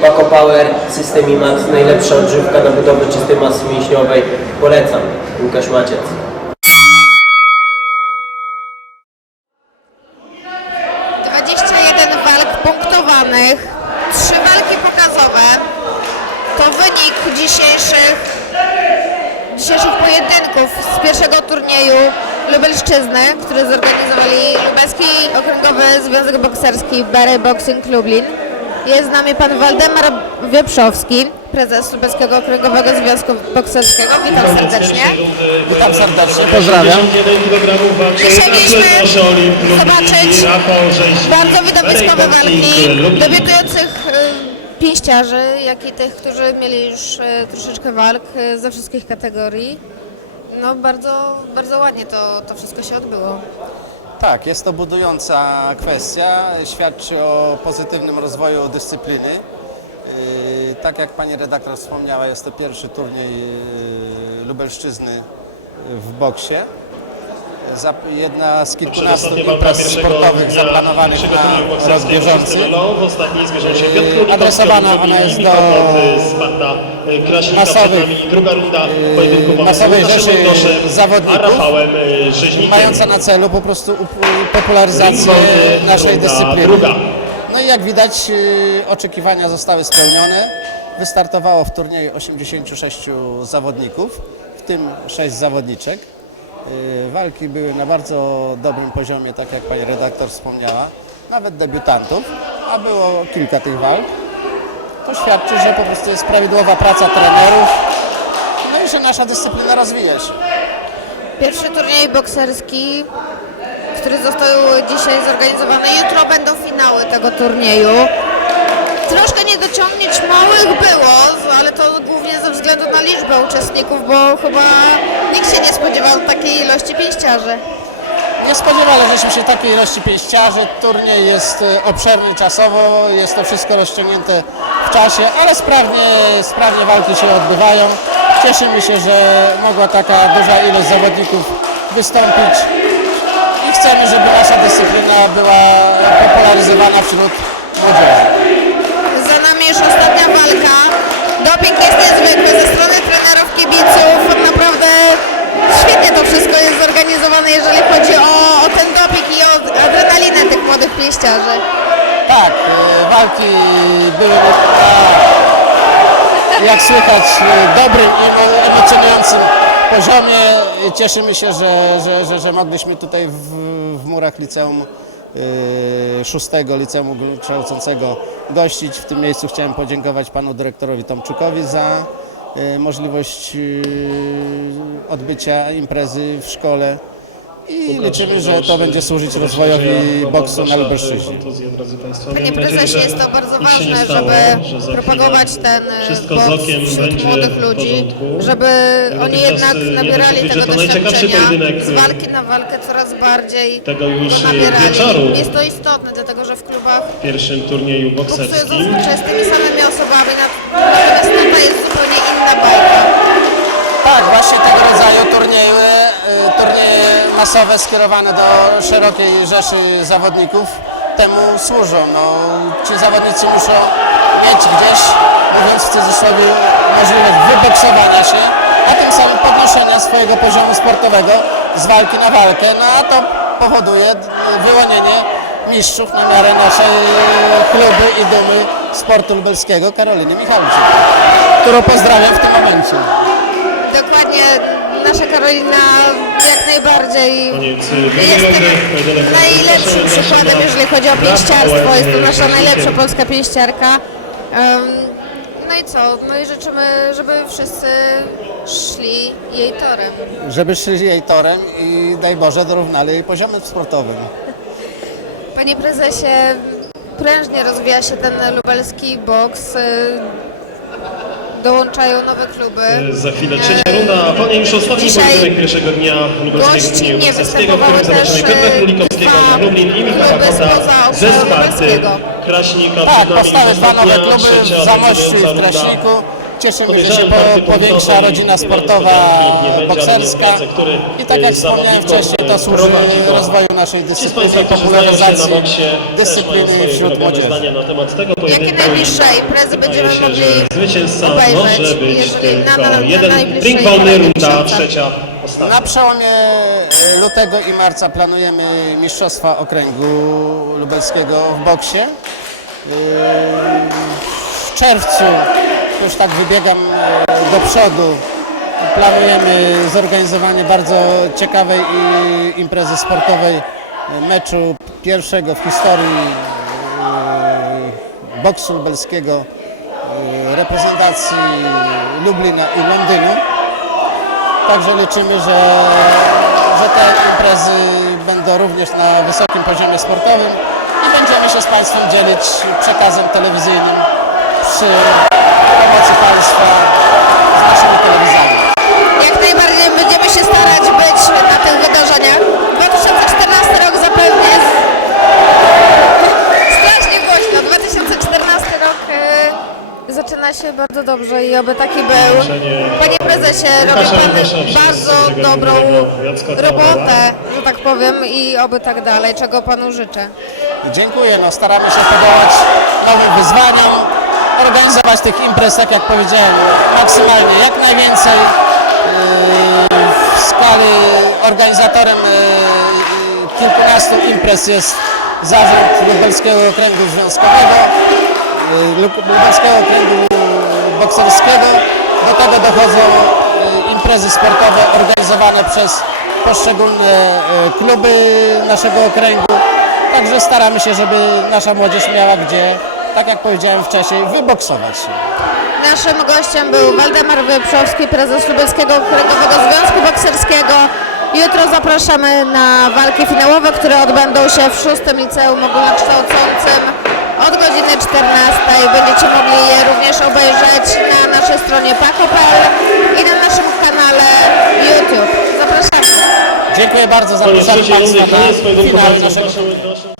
Paco Power, System IMAX, najlepsza odżywka na budowę czystej masy mięśniowej. Polecam. Łukasz Maciec. Punktowanych, trzy walki pokazowe. To wynik dzisiejszych, dzisiejszych pojedynków z pierwszego turnieju Lubelszczyzny, który zorganizowali Lubelski Okręgowy Związek Bokserski Barry Boxing Lublin. Jest z nami pan Waldemar Wieprzowski, prezes Lubelskiego Okręgowego Związku Bokserskiego. Witam serdecznie. Witam serdecznie, pozdrawiam. Dzisiaj mieliśmy zobaczyć bardzo widowiskowe walki debiutujących y, pięściarzy, jak i tych, którzy mieli już y, troszeczkę walk y, ze wszystkich kategorii. No bardzo, bardzo ładnie to, to wszystko się odbyło. Tak, jest to budująca kwestia, świadczy o pozytywnym rozwoju dyscypliny. Yy, Tak jak pani redaktor wspomniała, jest to pierwszy turniej yy, Lubelszczyzny w boksie. Jedna z kilkunastu imprez sportowych zaplanowanych na rok bieżący. Adresowana ona jest do, Kraśnika masowych, masowej rzeszy zawodników, Rzeźnikiem. mająca na celu po prostu popularyzację naszej dyscypliny. No i jak widać y, oczekiwania zostały spełnione. Wystartowało w turnieju 86 zawodników, w tym 6 zawodniczek. Y, Walki były na bardzo dobrym poziomie, tak jak pani redaktor wspomniała, nawet debiutantów, a było kilka tych walk. To świadczy, że po prostu jest prawidłowa praca trenerów, no i że nasza dyscyplina rozwija się. Pierwszy turniej bokserski, który został dzisiaj zorganizowany. Jutro będą finały tego turnieju. Troszkę niedociągnięć małych liczbę uczestników, bo chyba nikt się nie spodziewał takiej ilości pięściarzy. Nie spodziewaliśmy się takiej ilości pięściarzy. Turniej jest e, obszerny czasowo, jest to wszystko rozciągnięte w czasie, ale sprawnie, sprawnie walki się odbywają. Cieszymy się, że mogła taka duża ilość zawodników wystąpić i chcemy, żeby nasza dyscyplina była popularyzowana wśród młodzieży. Za nami już ostatnia zorganizowane, jeżeli chodzi o, o ten doping i o adrenalinę tych młodych pięściarzy. Tak, e, walki były na, jak słychać, e, dobrym, emo- emocjonującym poziomie. Cieszymy się, że, że, że, że mogliśmy tutaj w, w murach liceum e, szóstego liceum ogólnokształcącego gościć. W tym miejscu chciałem podziękować panu dyrektorowi Tomczykowi za e, możliwość e, odbycia imprezy w szkole i liczymy, że to będzie służyć rozwojowi boksu na Lubelszczyźnie. Panie prezesie, jest to bardzo ważne, żeby propagować ten e, boks wśród młodych ludzi, żeby oni jednak e, nabierali tego doświadczenia, z walki na walkę coraz bardziej tego już, e, nabierali. Jest to istotne, dlatego że w klubach w pierwszym turnieju boksują bokserskim. zazwyczaj z tymi samymi osobami, natomiast tutaj jest zupełnie. Tak, właśnie tego rodzaju turnieje, y, turnieje masowe skierowane do szerokiej rzeszy zawodników temu służą. No, ci zawodnicy muszą mieć gdzieś, mówiąc w cudzysłowie, możliwość wyboksowania się, a tym samym podnoszenia swojego poziomu sportowego z walki na walkę. No a to powoduje wyłonienie mistrzów na miarę naszej chluby i dumy sportu lubelskiego Karoliny Michalczyk, którą pozdrawiam w tym momencie. Dokładnie, nasza Karolina jak najbardziej jest tym najlepszym przykładem, jeżeli chodzi o pięściarstwo. Jest to nasza najlepsza polska pięściarka. No i co? No i życzymy, żeby wszyscy szli jej torem. żeby szli jej torem i daj Boże dorównali jej poziomem sportowym. Panie prezesie, prężnie rozwija się ten lubelski boks. Y, Dołączają nowe kluby. Za chwilę trzecia runda, a po niej już ostatni Dzisiaj pojedynek pierwszego dnia lubelskiego Gościnnie bokserskiego, w którym zobaczymy Piotra e, Królikowskiego Lublin i Michała Kota ze Sparty. Kraśnika. Tak, Przed nami ostatnia, kluby trzecia w Zamościu i w. Kraśniku. Cieszymy, że się Podejrzewam, partie po, powiększa rodzina sportowa, bokserska i tak jak e, wspomniałem wcześniej, to e, służy rozwoju naszej dyscypliny i się na popularyzacji dyscypliny wśród młodzieży. na pojedynku. najbliższe i imprezy będziemy się, mogli że Zwycięzca obejrzeć, może być jeżeli na- tylko na- na jeden drink wolny, runda trzecia, Na ostatnia. przełomie e, lutego i marca planujemy Mistrzostwa Okręgu Lubelskiego w boksie. W czerwcu, już tak wybiegam e, do przodu, planujemy zorganizowanie bardzo ciekawej imprezy sportowej, e, meczu pierwszego w historii e, boksu lubelskiego, reprezentacji Lublina i Londynu. Także liczymy, że, że te imprezy będą również na wysokim poziomie sportowym i będziemy się z Państwem dzielić przekazem telewizyjnym przy pomocy Państwa z naszymi telewizjami. Jak najbardziej będziemy się starać być na tych wydarzeniach. 2014 rok zapewne jest strasznie głośno. 2014 rok e, zaczyna się bardzo dobrze i oby taki był. Panie prezesie, robi Łukasza pan bardzo dobrą robotę, że tak powiem, i oby tak dalej, czego panu życzę. Dziękuję, no staramy się podołać nowym wyzwaniom, organizować tych imprez, tak jak powiedziałem, maksymalnie jak najwięcej. Yy, W skali organizatorem yy, kilkunastu imprez jest zarząd Lubelskiego Okręgu Związkowego, yy, Lub- Lubelskiego Okręgu Bokserskiego. Do tego dochodzą yy, imprezy sportowe organizowane przez poszczególne yy, kluby naszego okręgu. Także staramy się, żeby nasza młodzież miała gdzie, tak jak powiedziałem wcześniej, wyboksować się. Naszym gościem był Waldemar Wyprzowski, prezes Lubelskiego Okręgowego Związku Bokserskiego. Jutro zapraszamy na walki finałowe, które odbędą się w szóstym liceum ogólnokształcącym od godziny 14. Będziecie mogli je również obejrzeć na naszej stronie pako.pl i na naszym kanale YouTube. Zapraszamy. Dziękuję bardzo, Państwa koniec na Bardzo naszego.